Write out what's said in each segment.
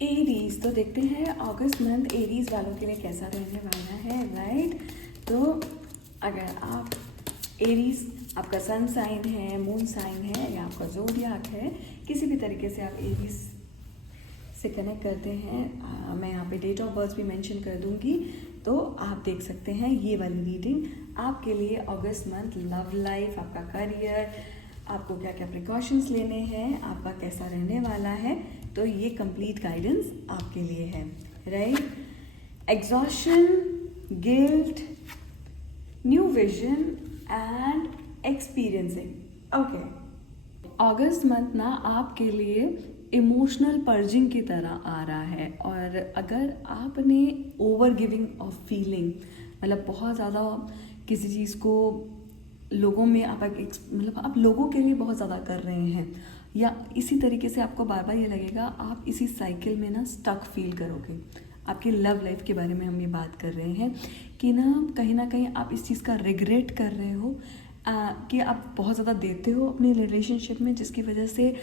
Aries, तो देखते हैं अगस्त मंथ एरीज वालों के लिए कैसा रहने वाला है, राइट। तो अगर आप एरीज, आपका सन साइन है, मून साइन है या आपका ज़ोडिएक है, किसी भी तरीके से आप एरीज से कनेक्ट करते हैं, मैं यहाँ पे डेट ऑफ बर्थ भी मेंशन कर दूँगी, तो आप देख सकते हैं ये वाली रीडिंग आपके लिए अगस्त मंथ, लव लाइफ, आपका करियर, आपको क्या क्या प्रिकॉशंस लेने हैं, आपका कैसा रहने वाला है, तो ये कंप्लीट गाइडेंस आपके लिए है, right. Exhaustion, guilt, new vision and experiencing. Okay, August month ना आपके लिए इमोशनल पर्जिंग की तरह आ रहा है, और अगर आपने ओवर गिविंग ऑफ फीलिंग, मतलब बहुत ज़्यादा किसी चीज़ को लोगों में आप मतलब आप लोगों के लिए बहुत ज़्यादा कर रहे हैं, या इसी तरीके से आपको बार बार ये लगेगा आप इसी साइकिल में ना स्टक फील करोगे। आपकी लव लाइफ के बारे में हम ये बात कर रहे हैं कि ना कहीं आप इस चीज़ का रिग्रेट कर रहे हो कि आप बहुत ज़्यादा देते हो अपनी रिलेशनशिप में, जिसकी वजह से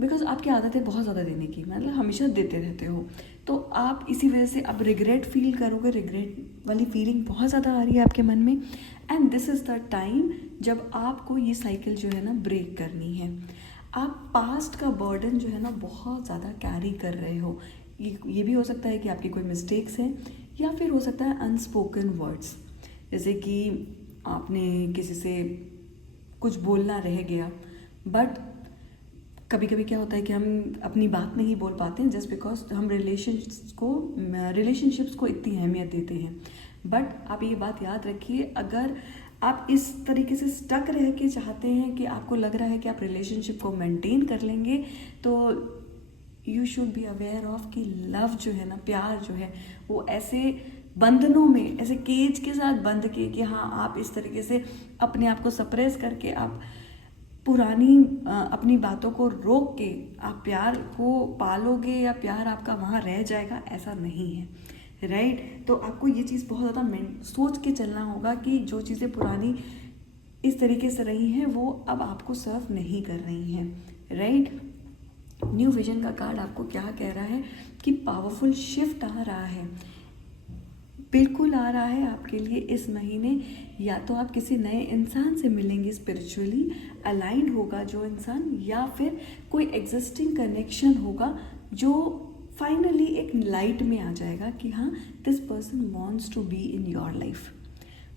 बिकॉज आपकी आदत है बहुत ज़्यादा देने की, मतलब हमेशा देते रहते हो, तो आप इसी वजह से अब रिग्रेट फील करोगे। रिग्रेट वाली फीलिंग बहुत ज़्यादा आ रही है आपके मन में, and this is the time जब आपको ये साइकिल जो है ना ब्रेक करनी है। आप पास्ट का बर्डन जो है ना बहुत ज़्यादा कैरी कर रहे हो। ये भी हो सकता है कि आपकी कोई मिस्टेक्स हैं, या फिर हो सकता है अनस्पोकन वर्ड्स, जैसे कि आपने किसी से कुछ बोलना रह गया, बट कभी कभी क्या होता है कि हम अपनी बात नहीं बोल पाते हैं जस्ट बिकॉज हम रिलेशनशिप्स को इतनी अहमियत देते हैं। बट आप ये बात याद रखिए, अगर आप इस तरीके से स्टक रह के चाहते हैं कि आपको लग रहा है कि आप रिलेशनशिप को मेंटेन कर लेंगे, तो you should be aware of कि लव जो है ना, प्यार जो है, वो ऐसे बंधनों में, ऐसे केज के साथ बंध के कि हाँ आप इस तरीके से अपने आप को सप्रेस करके आप पुरानी अपनी बातों को रोक के आप प्यार को पालोगे या प्यार आपका वहाँ रह जाएगा, ऐसा नहीं है, राइट। तो आपको ये चीज़ बहुत ज़्यादा सोच के चलना होगा कि जो चीज़ें पुरानी इस तरीके से रही हैं वो अब आपको सर्व नहीं कर रही हैं, राइट। न्यू विजन का कार्ड आपको क्या कह रहा है कि पावरफुल शिफ्ट आ रहा है, बिल्कुल आ रहा है आपके लिए इस महीने। या तो आप किसी नए इंसान से मिलेंगे, स्पिरिचुअली अलाइंड होगा जो इंसान, या फिर कोई एग्जिस्टिंग कनेक्शन होगा जो फाइनली एक लाइट में आ जाएगा कि हाँ this person wants to be in your life.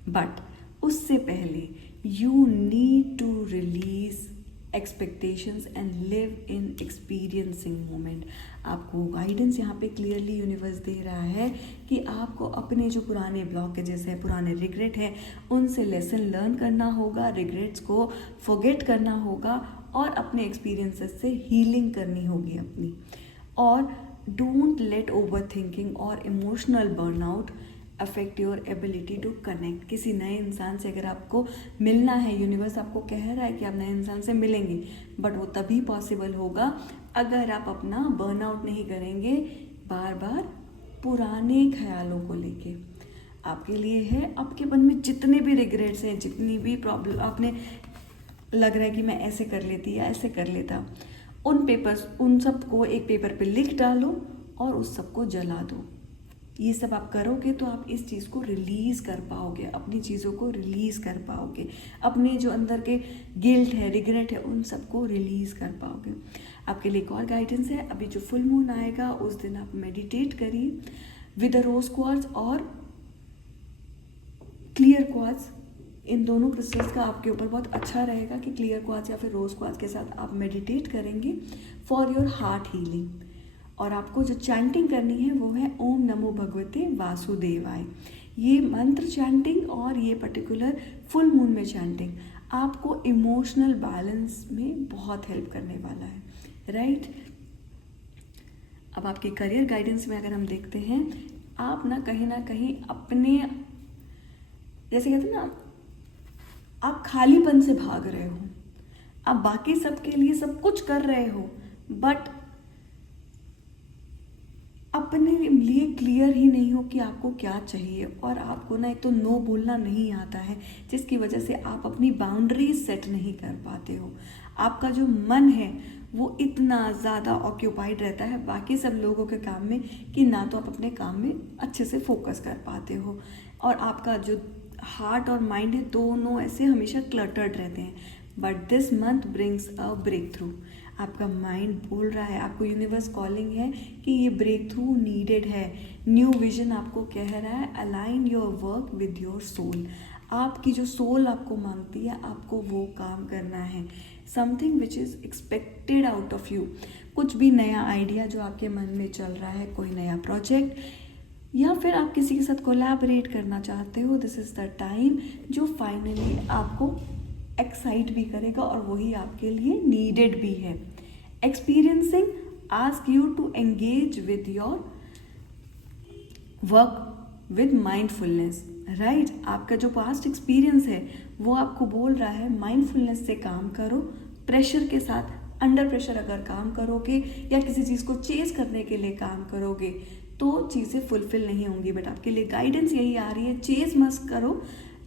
But उससे पहले you need to release expectations and live in experiencing moment. आपको गाइडेंस यहाँ पे क्लियरली यूनिवर्स दे रहा है कि आपको अपने जो पुराने ब्लॉकेजेस हैं, पुराने रिग्रेट हैं, उनसे लेसन लर्न करना होगा, रिग्रेट्स को फॉरगेट करना होगा और अपने एक्सपीरियंसेस से हीलिंग करनी होगी अपनी। और डोंट लेट ओवर थिंकिंग और emotional burnout affect your ability to connect. किसी नए इंसान से अगर आपको मिलना है, यूनिवर्स आपको कह रहा है कि आप नए इंसान से मिलेंगे, बट वो तभी पॉसिबल होगा अगर आप अपना बर्नआउट नहीं करेंगे बार बार पुराने ख्यालों को लेके। आपके लिए है, आपके मन में जितने भी रिग्रेट्स हैं, जितनी भी प्रॉब्लम आपने लग रहा है कि मैं ऐसे कर लेती या ऐसे कर लेता, उन सबको एक पेपर पे लिख डालो और उस सबको जला दो। ये सब आप करोगे तो आप इस चीज़ को रिलीज़ कर पाओगे, अपनी चीज़ों को रिलीज़ कर पाओगे, अपने जो अंदर के गिल्ट है, रिग्रेट है, उन सबको रिलीज़ कर पाओगे। आपके लिए एक और गाइडेंस है, अभी जो फुल मून आएगा उस दिन आप मेडिटेट करिए विद अ रोज क्वार्ट्ज और क्लियर क्वार्ट्ज। इन दोनों क्रिस्टल्स का आपके ऊपर बहुत अच्छा रहेगा कि क्लियर क्वार्ट्ज या फिर रोज क्वार्ट्ज के साथ आप मेडिटेट करेंगे फॉर योर हार्ट हीलिंग। और आपको जो चैंटिंग करनी है वो है ओम नमो भगवते वासुदेवाय। ये मंत्र चैंटिंग और ये पर्टिकुलर फुल मून में चैंटिंग आपको इमोशनल बैलेंस में बहुत हेल्प करने वाला है, राइट। अब आपके करियर गाइडेंस में अगर हम देखते हैं, आप ना कहीं अपने, जैसे कहते हैं ना, आप खालीपन से भाग रहे हो, आप बाकी सबके लिए सब कुछ कर रहे हो, बट अपने लिए क्लियर ही नहीं हो कि आपको क्या चाहिए, और आपको ना एक तो नो बोलना नहीं आता है, जिसकी वजह से आप अपनी बाउंड्रीज सेट नहीं कर पाते हो। आपका जो मन है वो इतना ज़्यादा ऑक्यूपाइड रहता है बाकी सब लोगों के काम में कि ना तो आप अपने काम में अच्छे से फोकस कर पाते हो, और आपका जो हार्ट और माइंड है दोनों ऐसे हमेशा क्लटर्ड रहते हैं। But this month brings a breakthrough. आपका माइंड बोल रहा है, आपको यूनिवर्स कॉलिंग है कि ये ब्रेक थ्रू नीडेड है। न्यू विजन आपको कह रहा है align your work with your soul. आपकी जो सोल आपको मांगती है आपको वो काम करना है। Something which is expected out of you, कुछ भी नया आइडिया जो आपके मन में चल रहा है, कोई नया प्रोजेक्ट, या फिर आप किसी के साथ कोलैबोरेट करना चाहते हो, दिस इज़ द टाइम जो फाइनली आपको एक्साइट भी करेगा और वही आपके लिए नीडेड भी है। Experiencing ask you to engage with your work with mindfulness, right. आपका जो पास्ट एक्सपीरियंस है वो आपको बोल रहा है माइंडफुलनेस से काम करो। प्रेशर के साथ, अंडर प्रेशर अगर काम करोगे या किसी चीज़ को चेज करने के लिए काम करोगे तो चीज़ें फुलफिल नहीं होंगी। बट आपके लिए गाइडेंस यही आ रही है, चेज मत करो,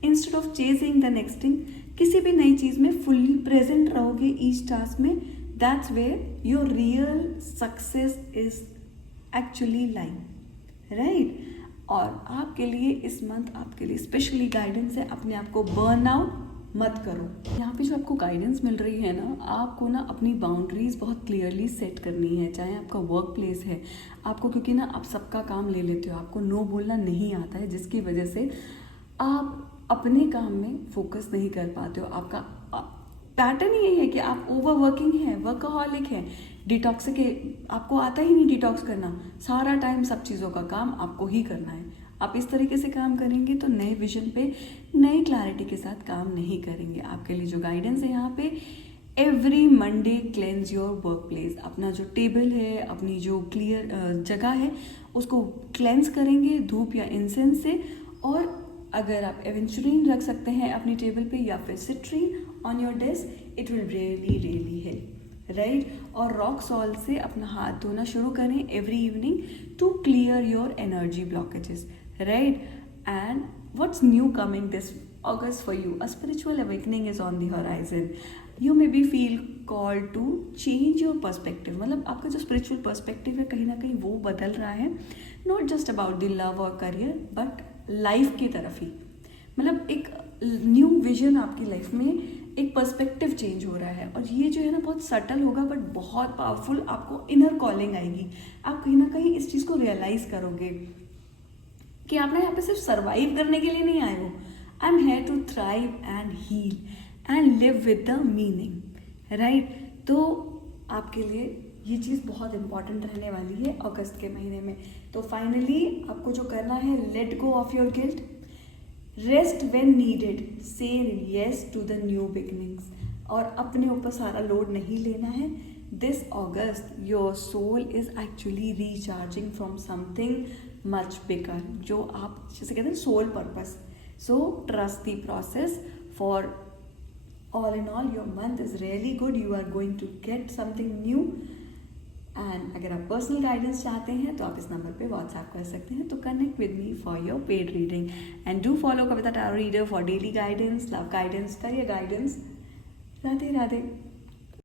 instead of chasing the next thing. किसी भी नई चीज़ में फुल्ली प्रेजेंट रहोगे ईच टास्क में, that's where your real success is actually lying, right. और आपके लिए इस मंथ आपके लिए स्पेशली गाइडेंस है, अपने आप को बर्न आउट मत करो। यहाँ पे जो आपको गाइडेंस मिल रही है ना, आपको ना अपनी बाउंड्रीज बहुत क्लियरली सेट करनी है। चाहे आपका वर्क प्लेस है, आपको क्योंकि ना आप सबका काम ले लेते हो, आपको नो बोलना नहीं आता है, जिसकी वजह से आप अपने काम में फोकस नहीं कर पाते हो। आपका पैटर्न ही यही है कि आप ओवर वर्किंग है, वर्कaholic है, डिटॉक्सिक है, आपको आता ही नहीं डिटॉक्स करना, सारा टाइम सब चीज़ों का काम आपको ही करना है। आप इस तरीके से काम करेंगे तो नए विजन पे, नई क्लैरिटी के साथ काम नहीं करेंगे। आपके लिए जो गाइडेंस है यहाँ पे, every Monday cleanse your work place. अपना जो टेबल है, अपनी जो क्लियर जगह है उसको क्लेंस करेंगे धूप या इंसेंस से। और अगर आप एवेंचुरिन रख सकते हैं अपनी टेबल पे या फिर citrine on your desk, it will really help, right. और रॉक सॉल्ट से अपना हाथ धोना शुरू करें every evening to clear your energy blockages, right. And what's new coming this August for you, a spiritual awakening is on the horizon. You may be feel called to change your perspective. मतलब आपका जो spiritual perspective है कहीं ना कहीं वो बदल रहा है, not just about the love और career but life की तरफ ही। मतलब एक न्यू विजन आपकी लाइफ में, एक पर्सपेक्टिव चेंज हो रहा है, और ये जो है ना बहुत सटल होगा बट बहुत पावरफुल। आपको इनर कॉलिंग आएगी, आप कहीं ना कहीं इस चीज़ को रियलाइज करोगे कि आप ना यहाँ पे सिर्फ सर्वाइव करने के लिए नहीं आए हो। I am here to thrive and heal and live with the meaning, right. तो आपके लिए ये चीज़ बहुत इंपॉर्टेंट रहने वाली है अगस्त के महीने में। तो फाइनली आपको जो करना है, let go of your guilt, rest when needed, say yes to the new beginnings, और अपने ऊपर सारा लोड नहीं लेना है। This August your soul is actually recharging from something much bigger, जो आप जैसे कहते हैं soul purpose. So trust the process. For all in all, your month is really good. You are going to get something new. And अगर आप personal guidance चाहते हैं तो आप इस नंबर पे व्हाट्सएप कर सकते हैं। तो connect with me for your paid reading and do follow Kavita tarot reader for daily guidance, love guidance, career guidance. Radhe Radhe.